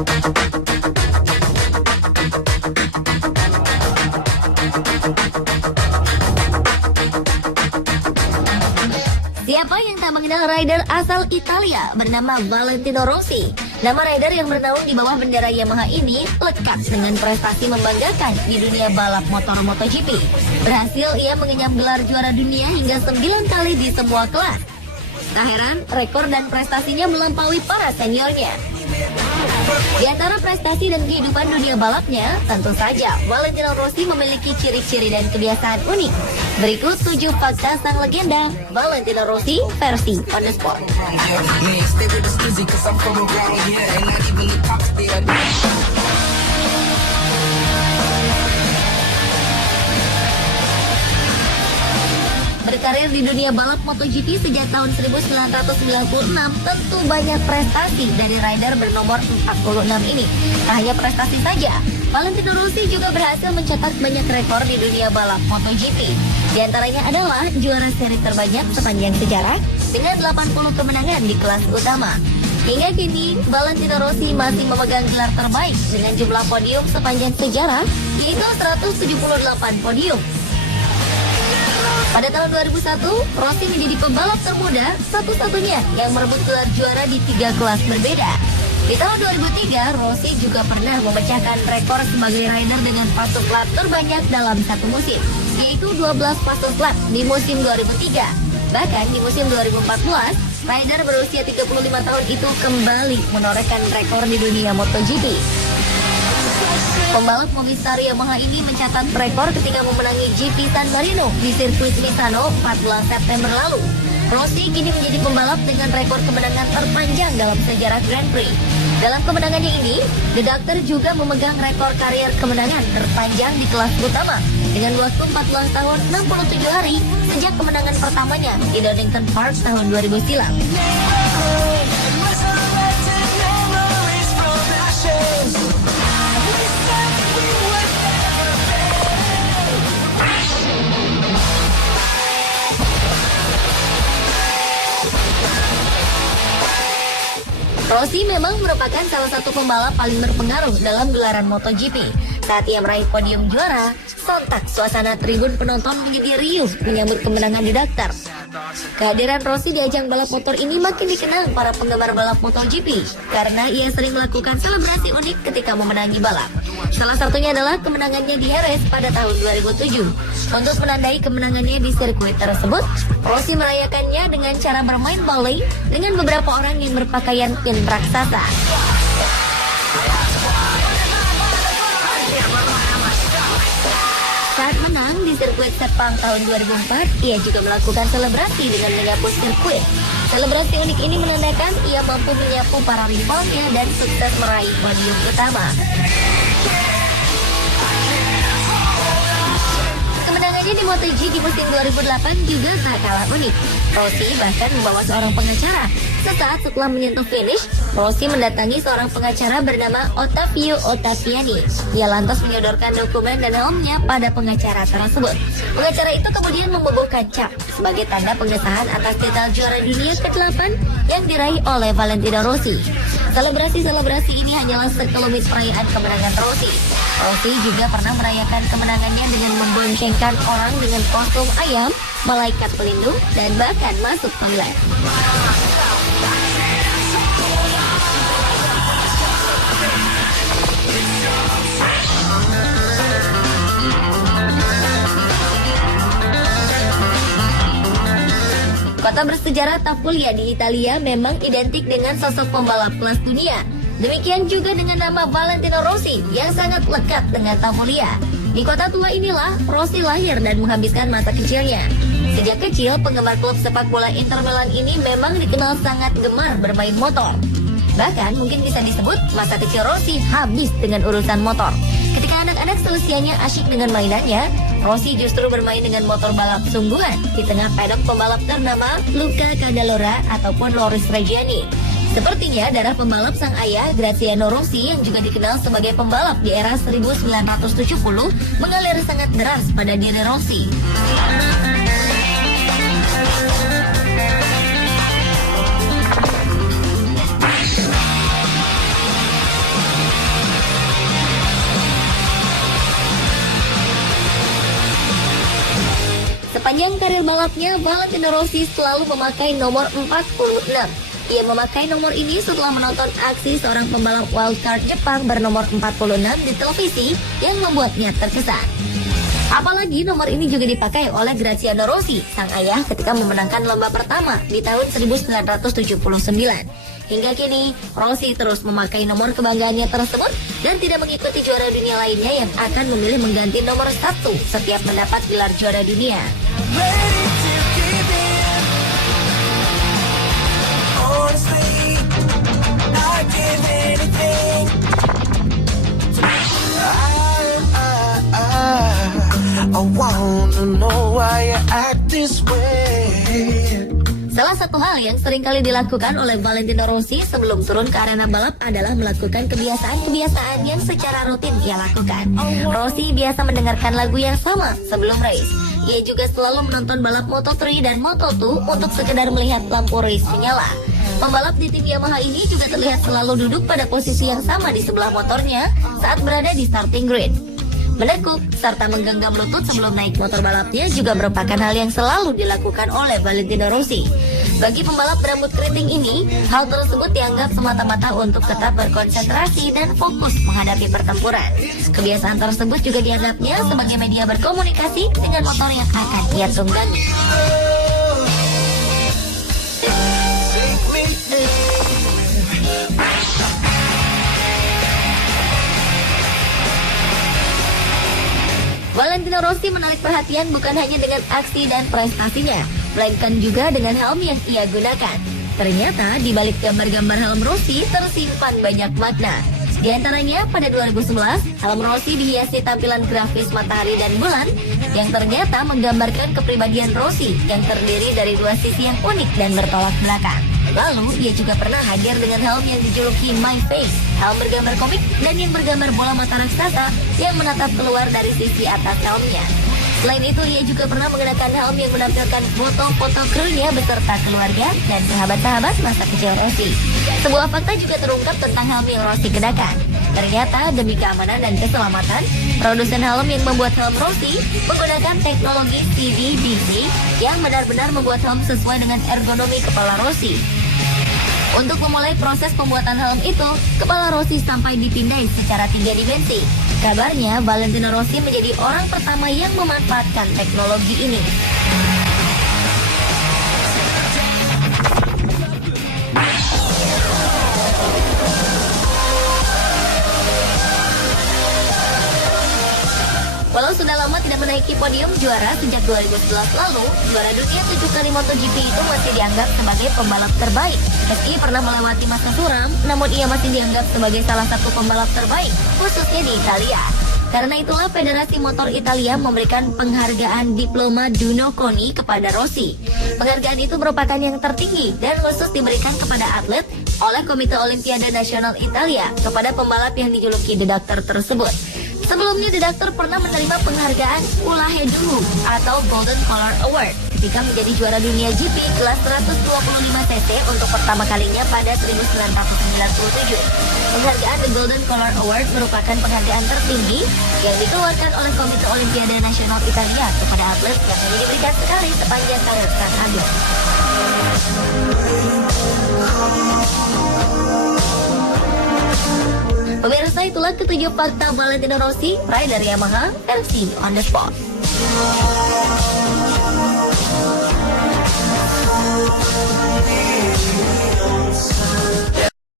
Siapa yang tak mengenal rider asal Italia bernama Valentino Rossi? Nama rider yang bernaung di bawah bendera Yamaha ini lekat dengan prestasi membanggakan di dunia balap motor MotoGP. Berhasil ia mengenyam gelar juara dunia hingga 9 kali di semua kelas. Tak heran, rekor dan prestasinya melampaui para seniornya. Di antara prestasi dan kehidupan dunia balapnya, tentu saja Valentino Rossi memiliki ciri-ciri dan kebiasaan unik. Berikut 7 fakta sang legenda, Valentino Rossi versi On The Sport. Berkarir di dunia balap MotoGP sejak tahun 1996, tentu banyak prestasi dari rider bernomor 46 ini. Tak hanya prestasi saja, Valentino Rossi juga berhasil mencetak banyak rekor di dunia balap MotoGP. Di antaranya adalah juara seri terbanyak sepanjang sejarah dengan 80 kemenangan di kelas utama. Hingga kini, Valentino Rossi masih memegang gelar terbaik dengan jumlah podium sepanjang sejarah, yaitu 178 podium. Pada tahun 2001, Rossi menjadi pembalap termuda satu-satunya yang merebut gelar juara di 3 kelas berbeda. Di tahun 2003, Rossi juga pernah memecahkan rekor sebagai rider dengan fase lap terbanyak dalam satu musim, yaitu 12 fase lap di musim 2003. Bahkan di musim 2014, rider berusia 35 tahun itu kembali menorehkan rekor di dunia MotoGP. Pembalap Movistar Yamaha ini mencatat rekor ketika memenangi GP San Marino di sirkuit Misano 14 September lalu. Rossi kini menjadi pembalap dengan rekor kemenangan terpanjang dalam sejarah Grand Prix. Dalam kemenangannya ini, The Doctor juga memegang rekor karier kemenangan terpanjang di kelas utama dengan waktu 14 tahun 67 hari sejak kemenangan pertamanya di Donington Park tahun 2000 silam. Rossi memang merupakan salah satu pembalap paling berpengaruh dalam gelaran MotoGP. Saat ia meraih podium juara, sontak suasana tribun penonton menjadi riuh menyambut kemenangan di Dakar. Kehadiran Rossi di ajang balap motor ini makin dikenal para penggemar balap MotoGP karena ia sering melakukan selebrasi unik ketika memenangi balap. Salah satunya adalah kemenangannya di Jerez pada tahun 2007. Untuk menandai kemenangannya di sirkuit tersebut, Rossi merayakannya dengan cara bermain bowling dengan beberapa orang yang berpakaian pin raksasa. Saat menang di sirkuit Sepang tahun 2004, ia juga melakukan selebrasi dengan menyapu sirkuit. Selebrasi unik ini menandakan ia mampu menyapu para rivalnya dan sukses meraih podium utama. Kemenangannya di MotoGP di musim 2008 juga tak kalah unik. Rossi bahkan membawa seorang pengacara. Sesaat setelah menyentuh finish, Rossi mendatangi seorang pengacara bernama Ottavio Ottaviani. Ia lantas menyodorkan dokumen dan helmnya pada pengacara tersebut. Pengacara itu kemudian membubuhkan cap sebagai tanda pengesahan atas titel juara dunia ke-8 yang diraih oleh Valentino Rossi. Selebrasi ini hanyalah sekelumit perayaan kemenangan Rossi. Rossi juga pernah merayakan kemenangannya dengan memboncengkan orang dengan kostum ayam, malaikat pelindung, dan bahkan masuk toilet. Kota bersejarah Tapulia di Italia memang identik dengan sosok pembalap kelas dunia. Demikian juga dengan nama Valentino Rossi yang sangat lekat dengan Tapulia. Di kota tua inilah Rossi lahir dan menghabiskan masa kecilnya. Sejak kecil, penggemar klub sepak bola Inter Milan ini memang dikenal sangat gemar bermain motor. Bahkan mungkin bisa disebut masa kecil Rossi habis dengan urusan motor. Ketika anak-anak seusianya asyik dengan mainannya, Rossi justru bermain dengan motor balap sungguhan di tengah pedok pembalap ternama Luca Cadalora ataupun Loris Reggiani. Sepertinya darah pembalap sang ayah, Graziano Rossi, yang juga dikenal sebagai pembalap di era 1970, mengalir sangat deras pada diri Rossi. Sepanjang karir balapnya, Valentino Rossi selalu memakai nomor 46. Ia memakai nomor ini setelah menonton aksi seorang pembalap wildcard Jepang bernomor 46 di televisi yang membuatnya terkesan. Apalagi nomor ini juga dipakai oleh Graziano Rossi, sang ayah ketika memenangkan lomba pertama di tahun 1979. Hingga kini, Rossi terus memakai nomor kebanggaannya tersebut dan tidak mengikuti juara dunia lainnya yang akan memilih mengganti nomor 1 setiap mendapat gelar juara dunia. Salah satu hal yang sering kali dilakukan oleh Valentino Rossi sebelum turun ke arena balap adalah melakukan kebiasaan-kebiasaan yang secara rutin ia lakukan. Rossi biasa mendengarkan lagu yang sama sebelum race. Ia juga selalu menonton balap Moto3 dan Moto2 untuk sekedar melihat lampu race menyala. Pembalap di tim Yamaha ini juga terlihat selalu duduk pada posisi yang sama di sebelah motornya saat berada di starting grid. Menekuk serta menggenggam lutut sebelum naik motor balapnya juga merupakan hal yang selalu dilakukan oleh Valentino Rossi. Bagi pembalap berambut keriting ini, hal tersebut dianggap semata-mata untuk tetap berkonsentrasi dan fokus menghadapi pertempuran. Kebiasaan tersebut juga dianggapnya sebagai media berkomunikasi dengan motor yang akan ia tunggangi. Valentino Rossi menarik perhatian bukan hanya dengan aksi dan prestasinya, melainkan juga dengan helm yang ia gunakan. Ternyata di balik gambar-gambar helm Rossi tersimpan banyak makna. Di antaranya pada 2011, helm Rossi dihiasi tampilan grafis matahari dan bulan yang ternyata menggambarkan kepribadian Rossi yang terdiri dari dua sisi yang unik dan bertolak belakang. Lalu, ia juga pernah hadir dengan helm yang dijuluki My Face, helm bergambar komik dan yang bergambar bola mata raksasa yang menatap keluar dari sisi atas helmnya. Selain itu, ia juga pernah mengenakan helm yang menampilkan foto-foto krunya beserta keluarga dan sahabat-sahabat masa kecil Rossi. Sebuah fakta juga terungkap tentang helm yang Rossi kenakan. Ternyata, demi keamanan dan keselamatan, produsen helm yang membuat helm Rossi menggunakan teknologi CDBC yang benar-benar membuat helm sesuai dengan ergonomi kepala Rossi. Untuk memulai proses pembuatan helm itu, kepala Rossi sampai dipindai secara 3 dimensi. Kabarnya, Valentino Rossi menjadi orang pertama yang memanfaatkan teknologi ini. Walau sudah lama tidak menaiki podium juara sejak 2011 lalu, juara dunia 7 kali MotoGP itu masih dianggap sebagai pembalap terbaik. Meski pernah melewati masa suram, namun ia masih dianggap sebagai salah satu pembalap terbaik, khususnya di Italia. Karena itulah Federasi Motor Italia memberikan penghargaan Diploma Duno Coni kepada Rossi. Penghargaan itu merupakan yang tertinggi dan khusus diberikan kepada atlet oleh Komite Olimpiade Nasional Italia kepada pembalap yang dijuluki The Doctor tersebut. Sebelumnya, The Doctor pernah menerima penghargaan Ulahedu atau Golden Collar Award ketika menjadi juara dunia GP kelas 125cc untuk pertama kalinya pada 1997. Penghargaan The Golden Collar Award merupakan penghargaan tertinggi yang dikeluarkan oleh Komite Olimpiade Nasional Italia kepada atlet yang hanya diberikan sekali sepanjang karir sang atlet. Pemirsa, itulah ketujuh fakta Valentino Rossi, rider Yamaha, versi on the spot.